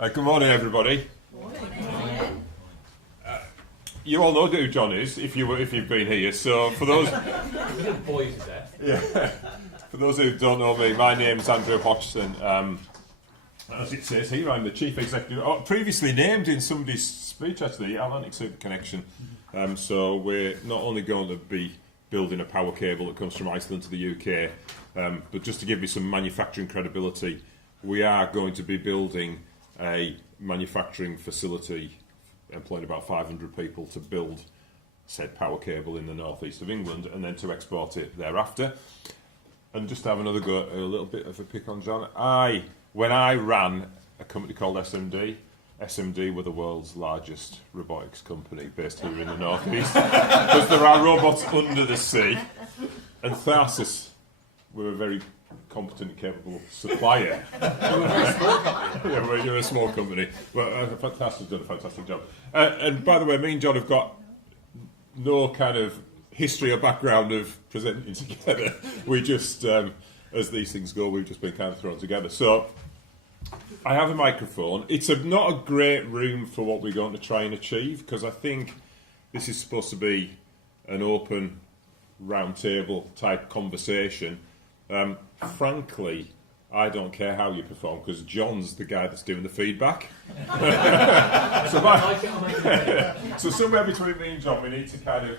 Good morning, everybody. Morning. You all know who John is if you've been here. So for those, Boys to death. yeah, for those who don't know me, my name's Andrew Hodgson. As it says here, I'm the chief executive. Previously named in somebody's speech, actually, Atlantic SuperConnection. So we're not only going to be building a power cable that comes from Iceland to the UK, but just to give you some manufacturing credibility, we are going to be building a manufacturing facility employing about 500 people to build said power cable in the northeast of England and then to export it thereafter. And just to have another go, a little bit of a pick on John, when I ran a company called SMD were the world's largest robotics company based here in the northeast because there are robots under the sea, and Tharsus were a very competent, capable supplier. You're a small company. Well, Tharsus has done a fantastic job. And by the way, me and John have got no kind of history or background of presenting together. We just, as these things go, we've just been kind of thrown together. So I have a microphone. It's not a great room for what we're going to try and achieve, because I think this is supposed to be an open, round table type conversation. Frankly, I don't care how you perform, because John's the guy that's doing the feedback. So somewhere between me and John, we need to kind of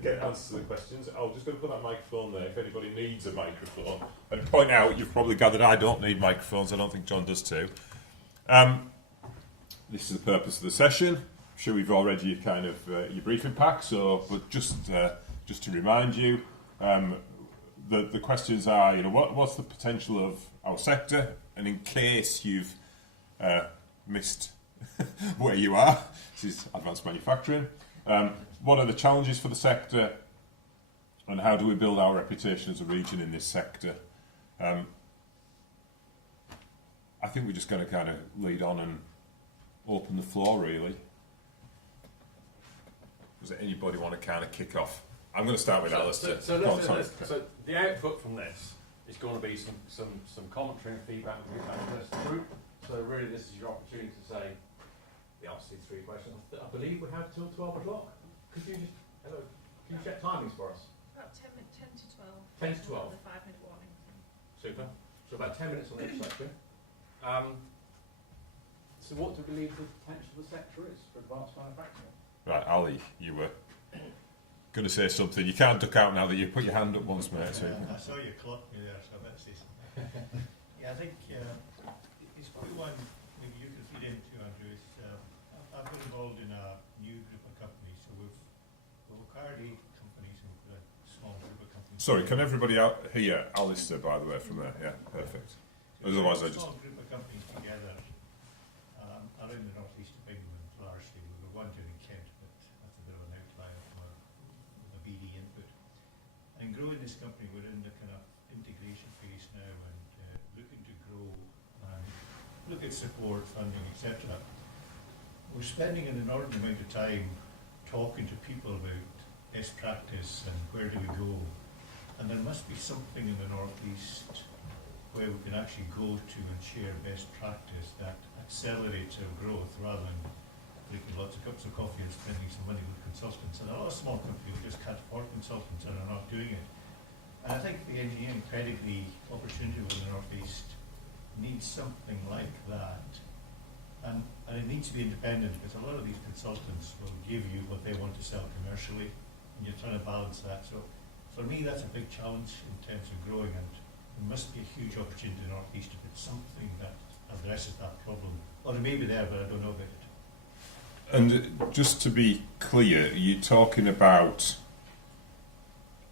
get answers to the questions. I'm just going to put that microphone there if anybody needs a microphone. And point out, you've probably gathered I don't need microphones. I don't think John does too. This is the purpose of the session. I'm sure we've all read your kind of your briefing pack. But just to remind you, the questions are, what's the potential of our sector, and in case you've missed where you are, this is advanced manufacturing. What are the challenges for the sector, and how do we build our reputation as a region in this sector? I think we're just going to kind of lead on and open the floor, really. Does anybody want to kind of kick off? I'm going to start with Alistair. So the output from this is going to be some commentary and feedback from the group. So really, this is your opportunity to say the answer to 3 questions. I believe we have till 12 o'clock. Could you check timings for us? About 10 to 12. 10 to 12. The 5-minute warning. Super. So about 10 minutes on each section. So what do we believe the potential of the sector is for advanced manufacturing? Right, Ali, you were going to say something. You can't duck out now that you put your hand up once, mate. So. I saw you clock me there, so I better say something. I think it's probably one maybe you could feed into, Andrew. I've been involved in a new group of companies, so we've acquired 8 companies and we've got a small group of companies. Sorry, can everybody out hear Alistair, by the way, from there? Yeah, perfect. So Otherwise, a I just... small group of companies together around the northeast of England, largely. We've got one down in Kent, but that's a bit of an outlier from a BD input. And growing this company, we're in the kind of integration phase now and looking to grow and look at support, funding, etc. We're spending an inordinate amount of time talking to people about best practice and where do we go. And there must be something in the northeast where we can actually go to and share best practice that accelerates our growth rather than drinking lots of cups of coffee and spending some money with consultants. And a lot of small companies just can't afford consultants and are not doing it. And I think the engineering pedigree opportunity within the northeast needs something like that. And it needs to be independent, because a lot of these consultants will give you what they want to sell commercially, and you're trying to balance that. So for me, that's a big challenge in terms of growing, and there must be a huge opportunity in the northeast if it's something that addresses that problem. Or it may be there, but I don't know about it. And just to be clear, you're talking about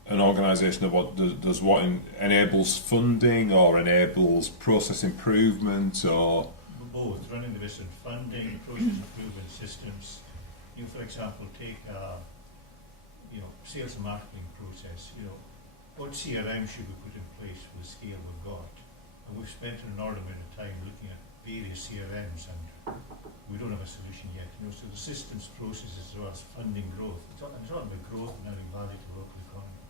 an organisation that does what enables funding or enables process improvement, or both, running the business funding, process improvement systems. For example, take sales and marketing process. What CRM should we put in place for the scale we've got? And we've spent an inordinate amount of time looking at various CRMs, and we don't have a solution yet. So the systems, processes, as well as funding growth. It's all about growth and adding value to the local economy.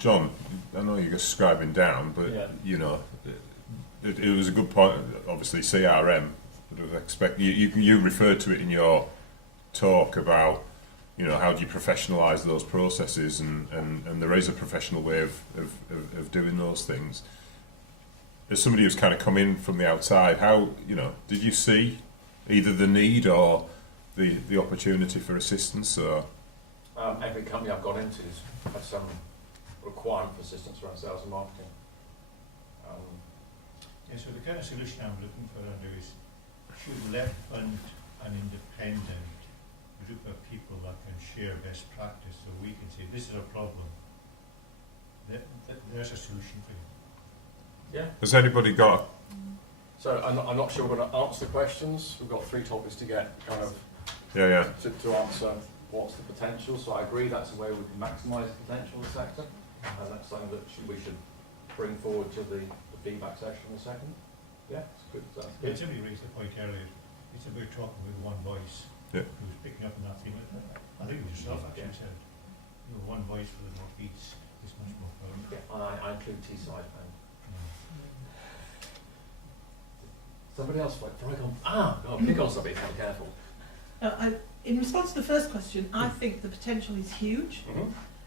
John, I know you're scribing down, but yeah. it was a good point. Obviously, CRM. I would expect you referred to it in your talk about, you know, how do you professionalise those processes, and there is a professional way of doing those things. As somebody who's kind of come in from the outside, how, you know, did you see either the need or the opportunity for assistance? Or Every company I've gone into has some requirement for assistance around sales and marketing. Yeah, so the kind of solution I'm looking for, Andrew, is should let fund an independent group of people that can share best practice, so we can say, this is a problem, there's a solution for you. Yeah. has anybody got? So I'm not sure we're going to answer the questions. We've got 3 topics to get kind of Yeah. to answer what's the potential. So I agree that's a way we can maximise the potential of the sector, and that's something that we should bring forward to the feedback session in a second. Yeah, it's good. That's Yeah, good. somebody raised the point earlier, it's about talking with one voice. Yeah. Who's picking up on that theme. I think it was yourself actually said, you know, one voice for the North East is much more powerful. Yeah, and I include Teesside. And somebody else, before I go, pick on somebody, I'm careful. In response to the first question, I think the potential is huge.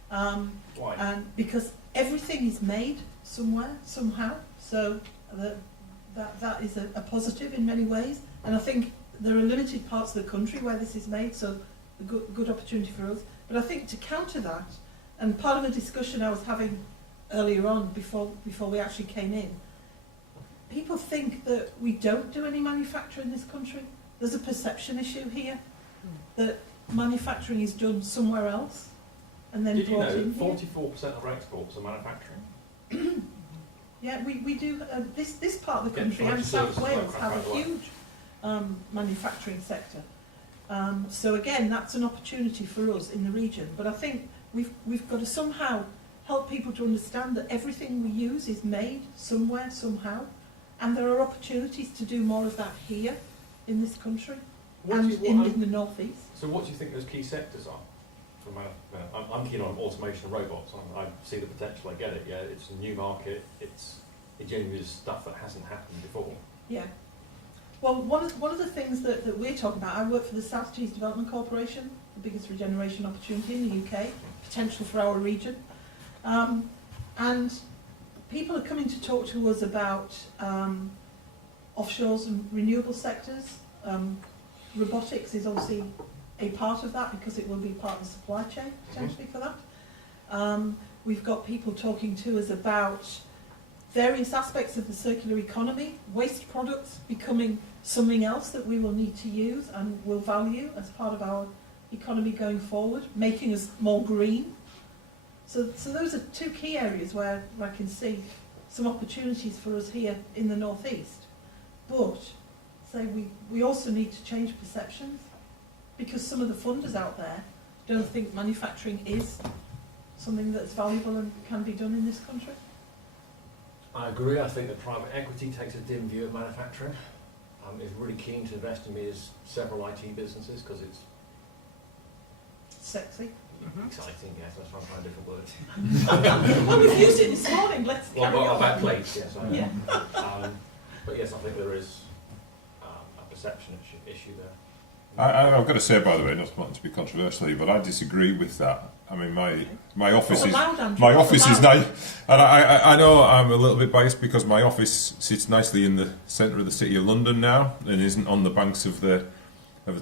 Why? And because everything is made somewhere, somehow, so that is a positive in many ways. And I think there are limited parts of the country where this is made, so a good opportunity for us. But I think to counter that, and part of the discussion I was having earlier on before we actually came in, people think that we don't do any manufacture in this country. There's a perception issue here that manufacturing is done somewhere else and then Did you brought know in here. 44% of our exports are manufacturing? Yeah, we do. This part of the Yeah, country and financial South services Wales like have that, a right. huge manufacturing sector. So again, that's an opportunity for us in the region. But I think we've got to somehow help people to understand that everything we use is made somewhere, somehow, and there are opportunities to do more of that here in this country and in the North East. So what do you think those key sectors are? I'm keen on automation and robots. I see the potential, I get it, yeah, it's a new market, it's genuinely stuff that hasn't happened before. Yeah. Well, one of the things that we're talking about, I work for the South Tees Development Corporation, the biggest regeneration opportunity in the UK, potential for our region. And people are coming to talk to us about offshores and renewable sectors. Robotics is obviously a part of that because it will be part of the supply chain potentially for that. We've got people talking to us about various aspects of the circular economy, waste products becoming something else that we will need to use and will value as part of our economy going forward, making us more green. So those are 2 key areas where I can see some opportunities for us here in the North East. But say we also need to change perceptions, because some of the funders out there don't think manufacturing is something that's valuable and can be done in this country. I agree. I think that private equity takes a dim view of manufacturing. Is really keen to invest in me as several IT businesses because it's Sexy. exciting. Yes, that's why I'm trying different words. Well, we've used it this morning. Let's carry Well, on. about plates, yes. I know. Yeah. But yes, I think there is a perception issue there. I've got to say, by the way, not wanting to be controversial, but I disagree with that. I mean, my office is nice, and I know I'm a little bit biased because my office sits nicely in the centre of the City of London now, and isn't on the banks of the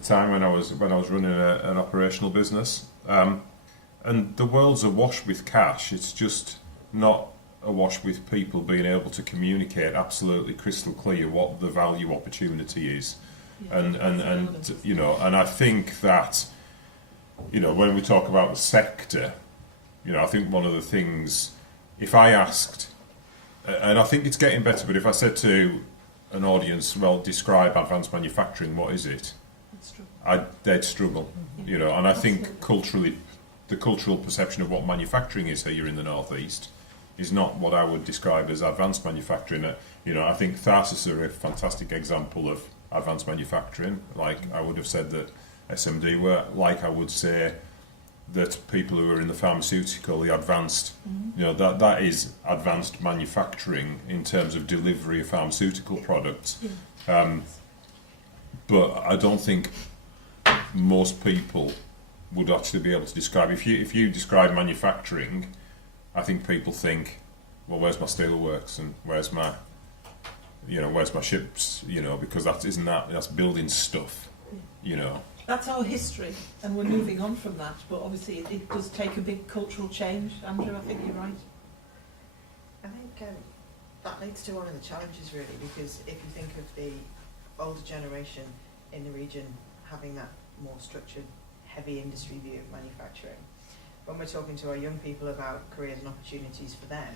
time when I was running an operational business. And the world's awash with cash. It's just not awash with people being able to communicate absolutely crystal clear what the value opportunity is. And you know, and I think that, you know, when we talk about the sector, you know, I think one of the things, if I asked, and I think it's getting better, but if I said to an audience, well, describe advanced manufacturing, what is it? They'd struggle, you know, and I think culturally, the cultural perception of what manufacturing is here in the North East is not what I would describe as advanced manufacturing. You know, I think Tharsus are a fantastic example of advanced manufacturing. Like I would have said that SMD were, like I would say that people who are in the pharmaceutical, the advanced, you know, that is advanced manufacturing in terms of delivery of pharmaceutical products. But I don't think most people would actually be able to describe. If you describe manufacturing, I think people think, well, where's my steelworks and where's my ships? You know, because that's building stuff. You know. That's our history, and we're moving on from that. But obviously, it does take a big cultural change. Andrew, I think you're right. I think that leads to one of the challenges, really, because if you think of the older generation in the region having that more structured, heavy industry view of manufacturing, when we're talking to our young people about careers and opportunities for them,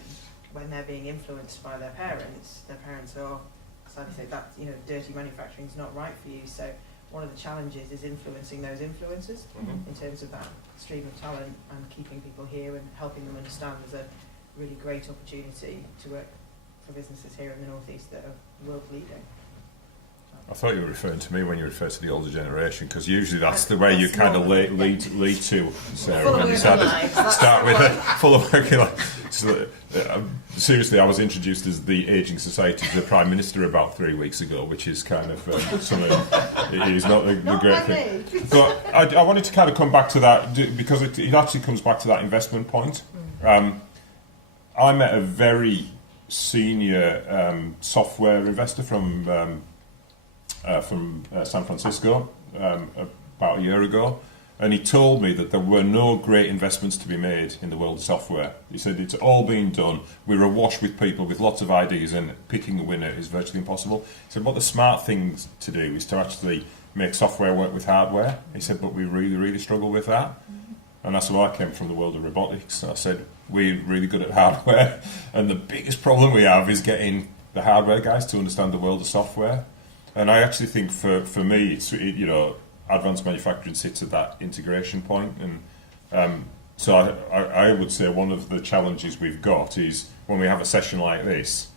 when they're being influenced by their parents are sadly say that, you know, dirty manufacturing is not right for you. So one of the challenges is influencing those influences in terms of that stream of talent and keeping people here and helping them understand there's a really great opportunity to work for businesses here in the North East that are world leading. I thought you were referring to me when you referred to the older generation, because usually that's the way you kind of lead to, Sarah, when you start with a full of working life. So, seriously, I was introduced as the ageing society to the Prime Minister about 3 weeks ago, which is kind of something. It is not the great thing. But I wanted to kind of come back to that because it actually comes back to that investment point. I met a very senior software investor from San Francisco about a year ago, and he told me that there were no great investments to be made in the world of software. He said it's all being done. We're awash with people with lots of ideas, and picking a winner is virtually impossible. He said what the smart thing to do is to actually make software work with hardware. He said, but we really, really struggle with that. And that's why I came from the world of robotics. I said, we're really good at hardware, and the biggest problem we have is getting the hardware guys to understand the world of software. And I actually think for me, you know, advanced manufacturing sits at that integration point. And so I would say one of the challenges we've got is when we have a session like this,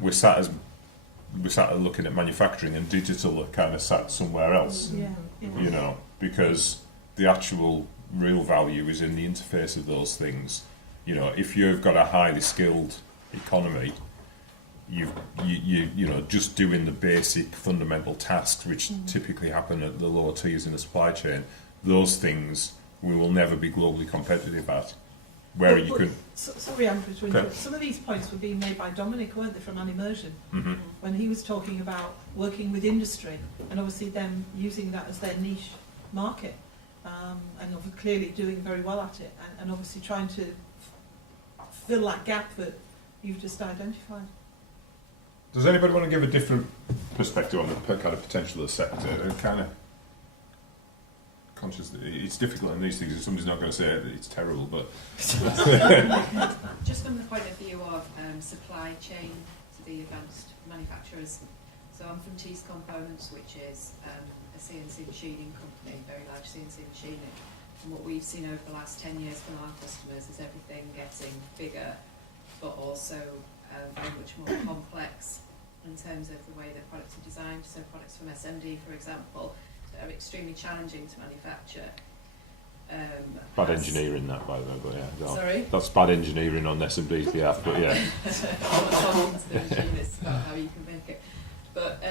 we're sat looking at manufacturing, and digital are kind of sat somewhere else. You know, because the actual real value is in the interface of those things. You know, if you've got a highly skilled economy, you know, just doing the basic fundamental tasks which typically happen at the lower tiers in the supply chain, those things we will never be globally competitive at. Where you could... Sorry, Andrew, to interrupt. Some of these points were being made by Dominic, weren't they, from Animersion, when he was talking about working with industry and obviously them using that as their niche market, and clearly doing very well at it, and obviously trying to fill that gap that you've just identified. Does anybody want to give a different perspective on the kind of potential of the sector? Kind of conscious that it's difficult in these things. Somebody's not going to say it's terrible, but Just from the point of view of supply chain to the advanced manufacturers. So I'm from Teesside Components, which is a CNC machining company, very large CNC machining. And what we've seen over the last 10 years from our customers is everything getting bigger, but also very much more complex in terms of the way that products are designed. So products from SMD, for example, that are extremely challenging to manufacture. bad engineering that, by the way. But yeah, Sorry? that's bad engineering on SMD's behalf. But yeah, talking to the machinists about how you can make it. But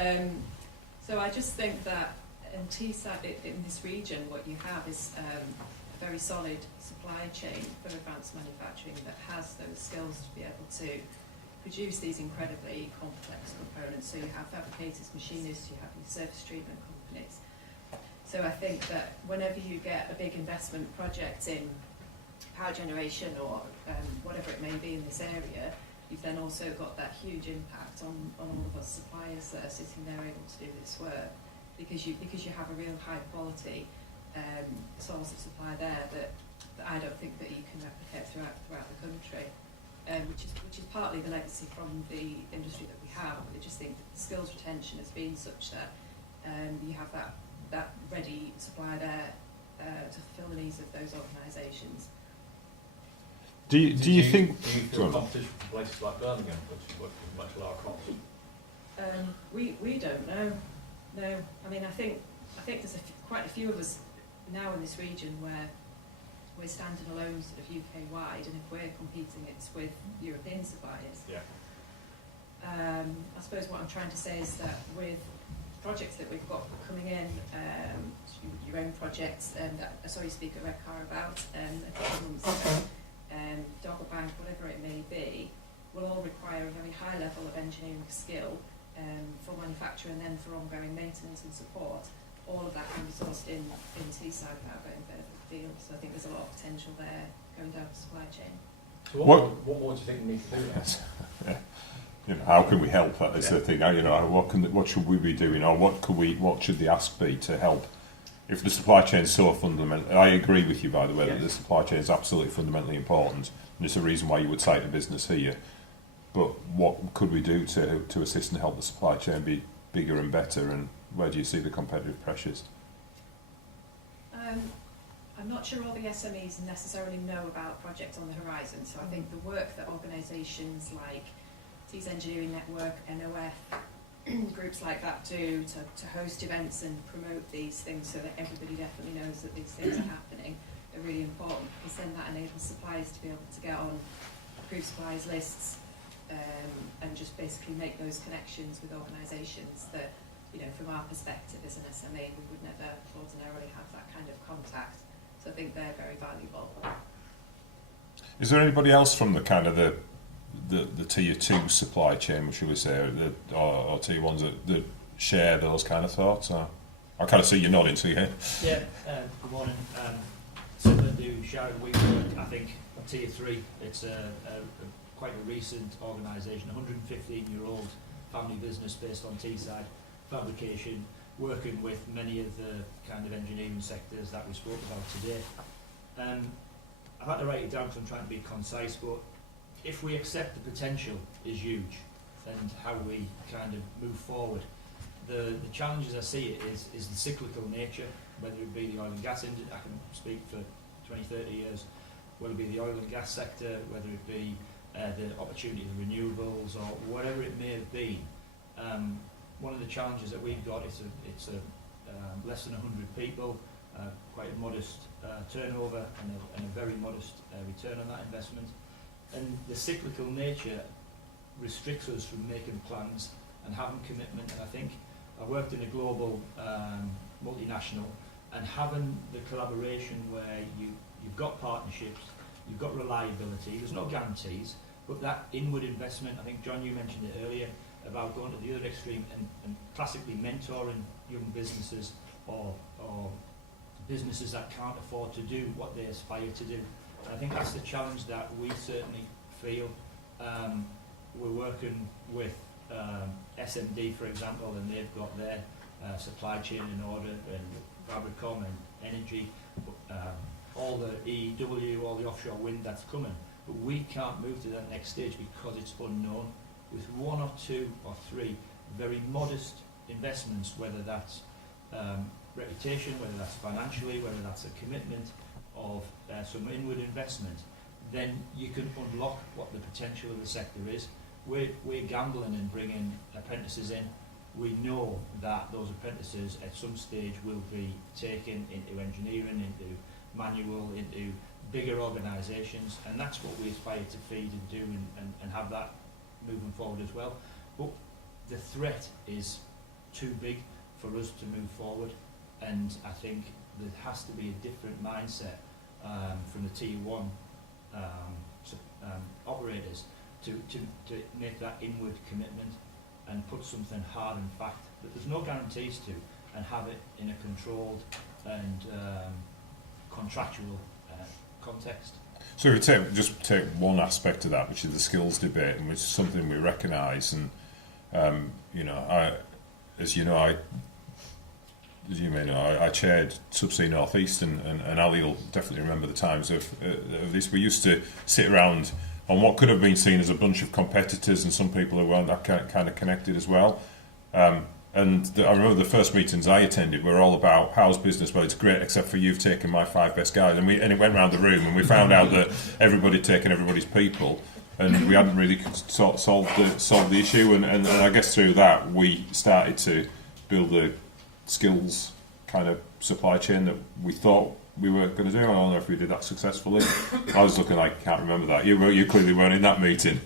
so I just think that in Teesside, in this region, what you have is a very solid supply chain for advanced manufacturing that has those skills to be able to produce these incredibly complex components. So you have fabricators, machinists, you have your surface treatment companies. So I think that whenever you get a big investment project in power generation or whatever it may be in this area, you've then also got that huge impact on all of us suppliers that are sitting there able to do this work, because you have a real high quality source of supply there that I don't think that you can replicate throughout the country. Which is partly the legacy from the industry that we have. I just think that the skills retention has been such that you have that ready supply there to fulfil the needs of those organisations. Do you think? Do you feel competition from places like Birmingham, which work with much lower cost? We don't know. No, I mean I think there's quite a few of us now in this region where we're standing alone sort of UK wide, and if we're competing, it's with European suppliers. Yeah. I suppose what I'm trying to say is that with projects that we've got coming in, your own projects that I saw you speak at Redcar about a couple of months ago, Dogger Bank, whatever it may be, will all require a very high level of engineering skill for manufacture and then for ongoing maintenance and support. All of that can be sourced in Teesside without going further afield. So I think there's a lot of potential there going down the supply chain. So what more do you think we need to do then? You know, how can we help? That is the thing. You know, what should we be doing, or what should the ask be to help? If the supply chain is so fundamental, I agree with you, by the way, that the supply chain is absolutely fundamentally important, and it's a reason why you would cite a business here. But what could we do to assist and help the supply chain be bigger and better, and where do you see the competitive pressures? I'm not sure all the SMEs necessarily know about projects on the horizon, so I think the work that organisations like Tees Engineering Network, NOF, groups like that do to host events and promote these things so that everybody definitely knows that these things are happening are really important, because then that enables suppliers to be able to get on approved suppliers lists and just basically make those connections with organisations that, you know, from our perspective as an SME, we would never ordinarily have that kind of contact. So I think they're very valuable. Is there anybody else from the kind of the tier 2 supply chain, shall we say, or tier 1s that share those kind of thoughts? Or, I kind of see you nodding, so yeah. Yeah, good morning. Similar to Sharon, we work, I think, tier 3. It's quite a recent organisation, 115-year-old family business based on Teesside, fabrication, working with many of the kind of engineering sectors that we spoke about today. I've had to write it down because I'm trying to be concise, but if we accept the potential is huge, and how we kind of move forward, the challenges I see it is the cyclical nature, whether it be the oil and gas industry, I can speak for 20, 30 years, whether it be the oil and gas sector, whether it be the opportunity of renewables or whatever it may have been. One of the challenges that we've got is it's less than 100 people, quite a modest turnover and a very modest return on that investment. And the cyclical nature restricts us from making plans and having commitment. And I think I worked in a global multinational, and having the collaboration where you've got partnerships, you've got reliability, there's no guarantees, but that inward investment, I think John, you mentioned it earlier, about going to the other extreme and classically mentoring young businesses or businesses that can't afford to do what they aspire to do. And I think that's the challenge that we certainly feel. We're working with SMD, for example, and they've got their supply chain in order, and Fabricom and energy, all the EEW, all the offshore wind that's coming. But we can't move to that next stage because it's unknown. With 1 or 2 or 3 very modest investments, whether that's reputation, whether that's financially, whether that's a commitment of some inward investment, then you can unlock what the potential of the sector is. We're gambling and bringing apprentices in. We know that those apprentices at some stage will be taken into engineering, into manual, into bigger organisations, and that's what we aspire to feed and do and have that moving forward as well. But the threat is too big for us to move forward, and I think there has to be a different mindset from the tier 1 operators to make that inward commitment and put something hard and fact that there's no guarantees to, and have it in a controlled and contractual context. So if we take one aspect of that, which is the skills debate, and which is something we recognise, and as you may know, I chaired Subsea North East, and Ali will definitely remember the times of this. We used to sit around on what could have been seen as a bunch of competitors, and some people who weren't that kind of connected as well. I remember the first meetings I attended were all about how's business. Well, it's great, except for you've taken my 5 best guys, and it went around the room, and we found out that everybody had taken everybody's people, and we hadn't really solved the issue. And I guess through that we started to build the skills kind of supply chain that we thought we were going to do. I don't know if we did that successfully. I was looking like I can't remember that. You clearly weren't in that meeting.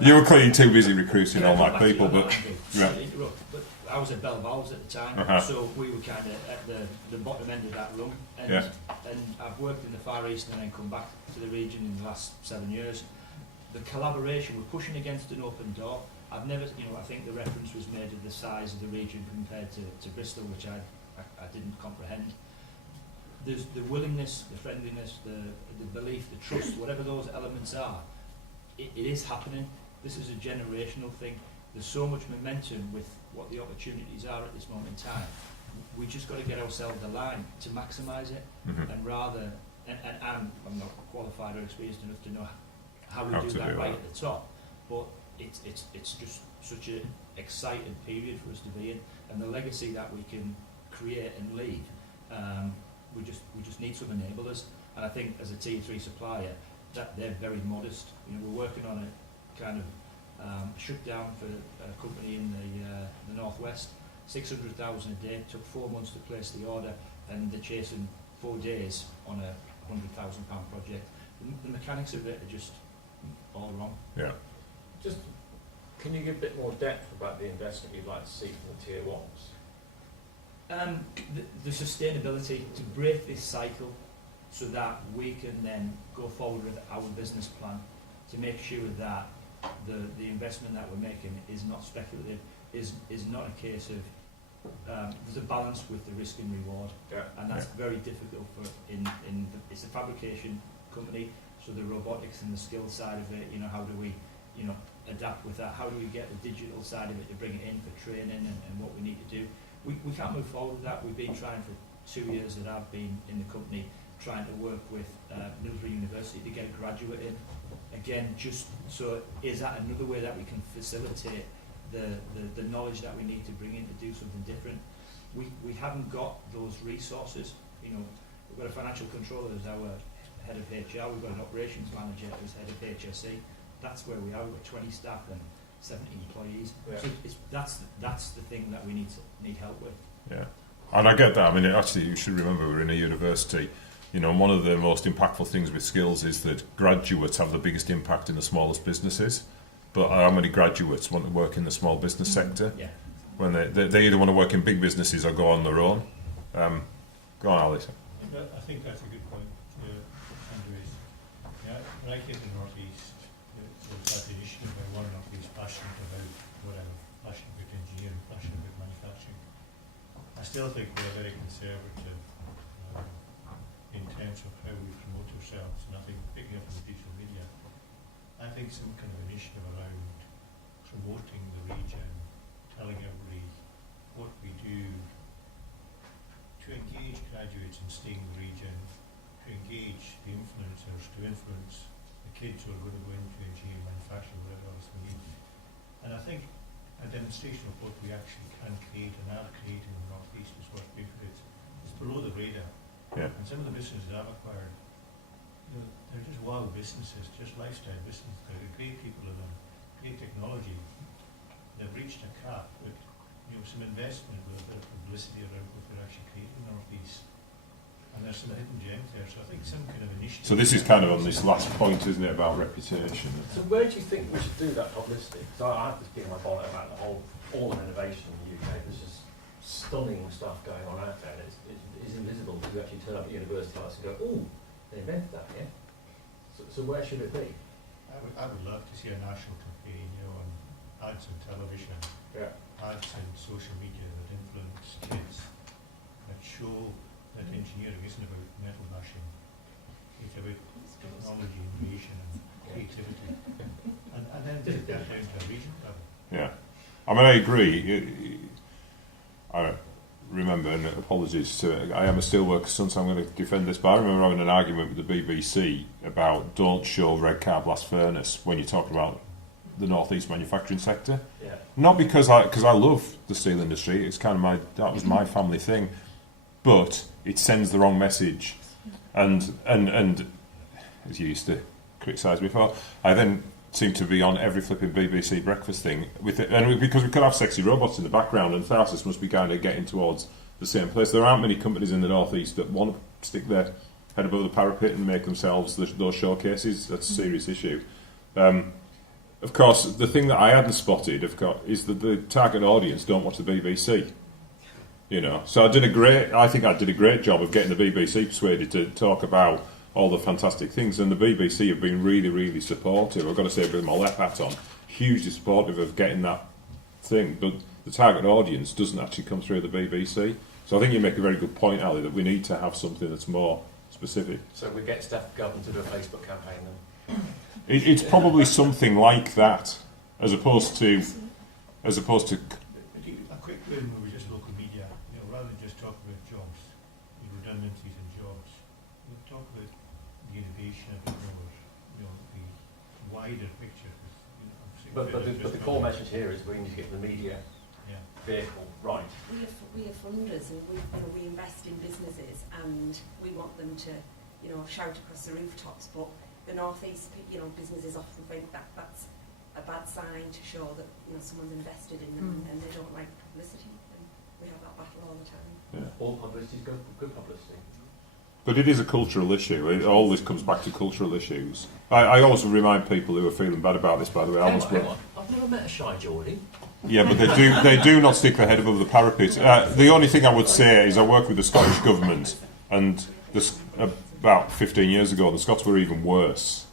You were clearly too busy recruiting all my people. But I was at Belval's at the time, so we were kind of at the bottom end of that rung. And I've worked in the Far East and then come back to the region in the last 7 years. The collaboration, we're pushing against an open door. I've never, I think the reference was made of the size of the region compared to Bristol, which I didn't comprehend. There's the willingness, the friendliness, the belief, the trust, whatever those elements are, it is happening. This is a generational thing. There's so much momentum with what the opportunities are at this moment in time. We just got to get ourselves aligned to maximise it, and rather, and I'm not qualified or experienced enough to know how we do that right at the top, but it's just such an exciting period for us to be in, and the legacy that we can create and leave. We just need some enablers, and I think as a Tier 3 supplier, that they're very modest. We're working on a kind of shutdown for a company in the northwest, 600,000 a day. Took 4 months to place the order, and they're chasing 4 days on a £100,000 project. The mechanics of it are just all wrong. Yeah. Just, can you give a bit more depth about the investment you'd like to see from the Tier 1s? The sustainability, to break this cycle so that we can then go forward with our business plan to make sure that the investment that we're making is not speculative, is not a case of there's a balance with the risk and reward, and that's very difficult it's a fabrication company, so the robotics and the skill side of it, how do we adapt with that, how do we get the digital side of it to bring it in for training and what we need to do. We can't move forward with that. We've been trying for 2 years that I've been in the company, trying to work with Northern University to get a graduate in. Again, just so is that another way that we can facilitate the knowledge that we need to bring in to do something different. We haven't got those resources. We've got a financial controller as our head of HR. We've got an operations manager who's head of HSE. That's where we are. We've got 20 staff and 70 employees. So that's the thing that we need help with. Yeah, and I get that. I mean, actually, you should remember we're in a university. One of the most impactful things with skills is that graduates have the biggest impact in the smallest businesses. But how many graduates want to work in the small business sector? Yeah. When they either want to work in big businesses or go on their own. Go on, Alison. I think that's a good point, Andrew. When I came to the North East, there was that initiative where one of these passionate about whatever, passionate about engineering, passionate about manufacturing. I still think we're very conservative in terms of how we promote ourselves, and I think picking up on the digital media, I think some kind of initiative around promoting the region, telling everybody what we do, to engage graduates in staying in the region, to engage the influencers, to influence the kids who are going to go into engineering, manufacturing, whatever else we need. And I think a demonstration of what we actually can create and are creating in the North East is what's big for it. It's below the radar. Yeah. And some of the businesses I've acquired, they're just wild businesses, just lifestyle businesses. They're great people in them, great technology. They've reached a cap, but some investment with a bit of publicity around what they're actually creating in the North East. And there's some hidden gems there, so I think some kind of initiative. So this is kind of on this last point, isn't it, about reputation? So where do you think we should do that publicity? Because I have to give my bonnet about all of innovation in the UK. There's just stunning stuff going on out there. It's invisible to actually turn up at university class and go, "Oh, they invented that, yeah." So where should it be? I would love to see a national campaign, on ads on television, ads on social media that influence kids, that show that engineering isn't about metal mashing, it's about technology, innovation and creativity, and then take that down to a regional level. Yeah, I mean, I agree. I remember, and apologies, I am a steelworker son, so I'm going to defend this, but I remember having an argument with the BBC about don't show red car blast furnace when you're talking about the North East manufacturing sector. Yeah. Not because I love the steel industry, it's kind of that was my family thing, but it sends the wrong message, and as you used to criticise me for, I then seem to be on every flipping BBC breakfast thing with it, and because we could have sexy robots in the background, and Tharsus must be kind of getting towards the same place. There aren't many companies in the North East that want to stick their head above the parapet and make themselves those showcases. That's a serious issue. Of course, the thing that I hadn't spotted, of course, is that the target audience don't watch the BBC. You know, so I think I did a great job of getting the BBC persuaded to talk about all the fantastic things, and the BBC have been really, really supportive. I've got to say, with my left hat on, hugely supportive of getting that thing, but the target audience doesn't actually come through the BBC. So I think you make a very good point, Ali, that we need to have something that's more specific. So we get Steph Government to do a Facebook campaign then? It's probably something like that, as opposed to. A quick win where we just local media, you know, rather than just talk about jobs, the redundancies in jobs, we'll talk about the innovation of the you know, the wider picture. But the core message here is we need to get the media vehicle right. We are funders, and we invest in businesses, and we want them to shout across the rooftops. But the North East, businesses often think that that's a bad sign to show that someone's invested in them, and they don't like publicity. And we have that battle all the time. Yeah. All publicity is good publicity. But it is a cultural issue. It always comes back to cultural issues. I always remind people who are feeling bad about this, by the way. Hang on. I've never met a shy Geordie. Yeah, but they do not stick their head above the parapet. The only thing I would say is I work with the Scottish Government, and about 15 years ago, the Scots were even worse.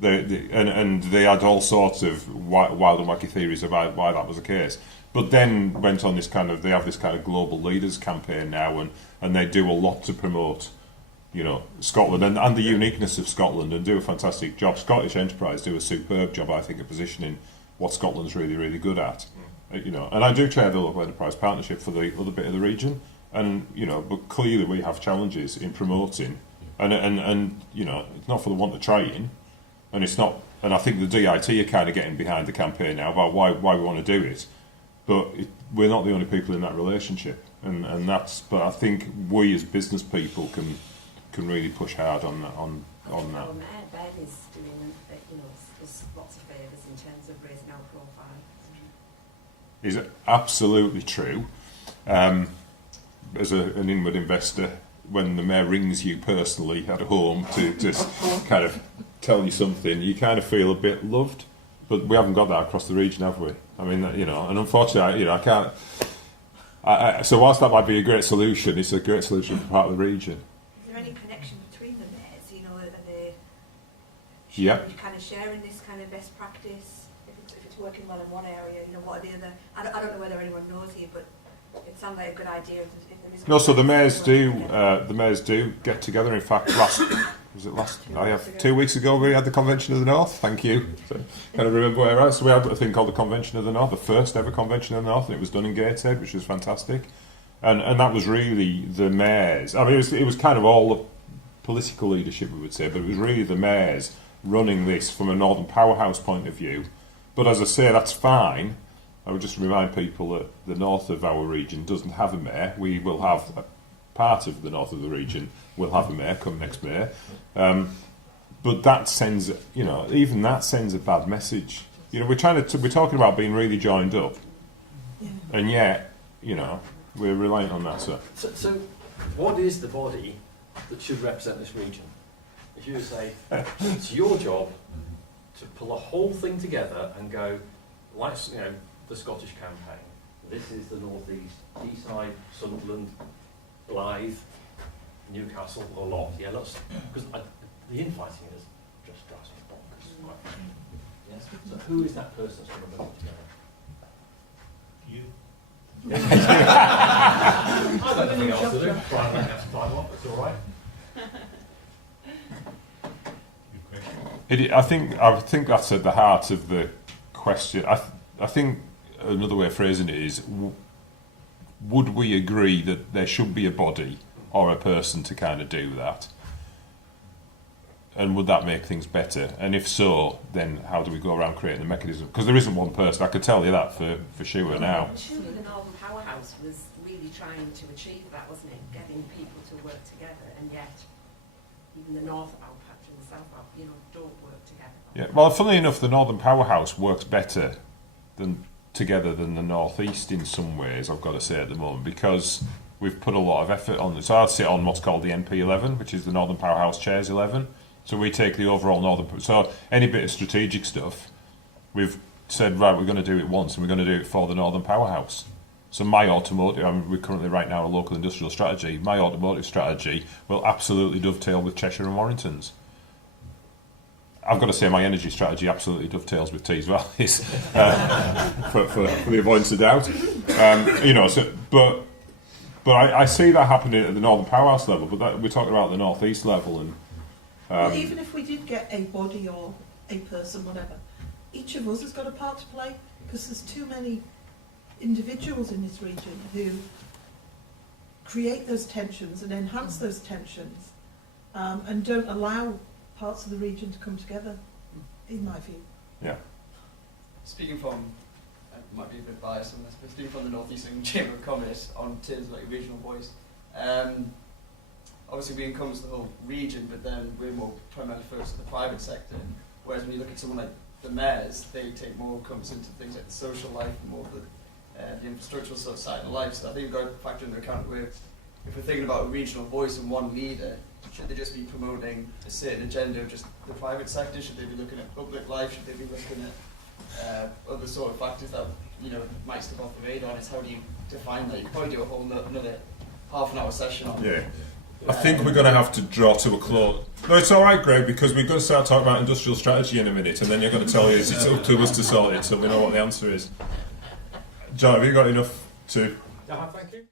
And they had all sorts of wild and wacky theories about why that was the case. But then went on they have this kind of global leaders campaign now, and they do a lot to promote, Scotland and the uniqueness of Scotland, and do a fantastic job. Scottish Enterprise do a superb job, I think, of positioning what Scotland's really, really good at. And I do chair the local enterprise partnership for the other bit of the region, and but clearly we have challenges in promoting, and it's not for the want of trying, and it's not. And I think the DIT are kind of getting behind the campaign now about why we want to do it, but we're not the only people in that relationship, and that's. But I think we as business people can really push hard on that. Our Mayor Ben is doing us lots of favours in terms of raising our profile. Is absolutely true. As an inward investor, when the mayor rings you personally at home to just kind of tell you something, you kind of feel a bit loved. But we haven't got that across the region, have we? I mean, and unfortunately, I can't. So whilst that might be a great solution, it's a great solution for part of the region. Is there any connection between the mayors? Are they kind of sharing this kind of best practice? If it's working well in one area, what are the other? I don't know whether anyone knows here, but it sounds like a good idea. If there is No, so the mayors do get together. In fact, last 2 weeks ago we had the Convention of the North. Thank you. So, kind of remember where I was. So we had a thing called the Convention of the North, the first ever Convention of the North, and it was done in Gateshead, which was fantastic. And that was really the mayors. I mean, it was kind of all the political leadership, we would say, but it was really the mayors running this from a Northern Powerhouse point of view. But as I say, that's fine. I would just remind people that the north of our region doesn't have a mayor. We will have a part of the north of the region will have a mayor come next May. But that sends, even that sends a bad message. We're talking about being really joined up, and yet, we're reliant on that. So what is the body that should represent this region? If you say it's your job to pull a whole thing together and go, like the Scottish campaign. This is the North East, Teesside, Sunderland, Blythe, Newcastle, a lot. Yeah, because the infighting is just drives me bonkers. Right? Yes. So who is that person that's going to bring it together? You. I've got nothing else to do. Try and make that time off. It's all right. I think that's at the heart of the question. I think another way of phrasing it is, would we agree that there should be a body or a person to kind of do that? And would that make things better? And if so, then how do we go around creating the mechanism? Because there isn't one person. I could tell you that for sure now. Surely the Northern Powerhouse was really trying to achieve that, wasn't it? Getting people to work together, and yet even the North Outpatch and the South Outpatch, don't work together. Yeah. Well, funnily enough, the Northern Powerhouse works better together than the North East in some ways, I've got to say at the moment, because we've put a lot of effort on this. So I sit on what's called the NP11, which is the Northern Powerhouse Chairs 11. So we take the overall Northern... So any bit of strategic stuff, we've said, right, we're going to do it once and we're going to do it for the Northern Powerhouse. So my automotive, we're currently right now a local industrial strategy, my automotive strategy will absolutely dovetail with Cheshire and Warrington's. I've got to say my energy strategy absolutely dovetails with Tees Valley's, for the avoidance of doubt. But I see that happening at the Northern Powerhouse level, but we're talking about the North East level. And well, even if we did get a body or a person, whatever, each of us has got a part to play, because there's too many individuals in this region who create those tensions and enhance those tensions, and don't allow parts of the region to come together, in my view. Yeah. Speaking from, might be a bit biased on this, but speaking from the North Eastern Chamber of Commerce on terms of like regional voice, obviously we encompass the whole region, but then we're more primarily focused on the private sector, whereas when you look at someone like the mayors, they take more comes into things like the social life and more of the infrastructural sort of side of life. So I think we've got to factor into account where if we're thinking about a regional voice and one leader, should they just be promoting a certain agenda of just the private sector? Should they be looking at public life? Should they be looking at other sort of factors that might step off the radar? And it's how do you define that? You could probably do a whole another half an hour session on. Yeah. I think we're going to have to draw to a close. No, it's all right, Greg, because we're going to start talking about industrial strategy in a minute, and then you're going to tell us it's up to us to sort it, so we know what the answer is. John, have you got enough to... Yeah, thank you.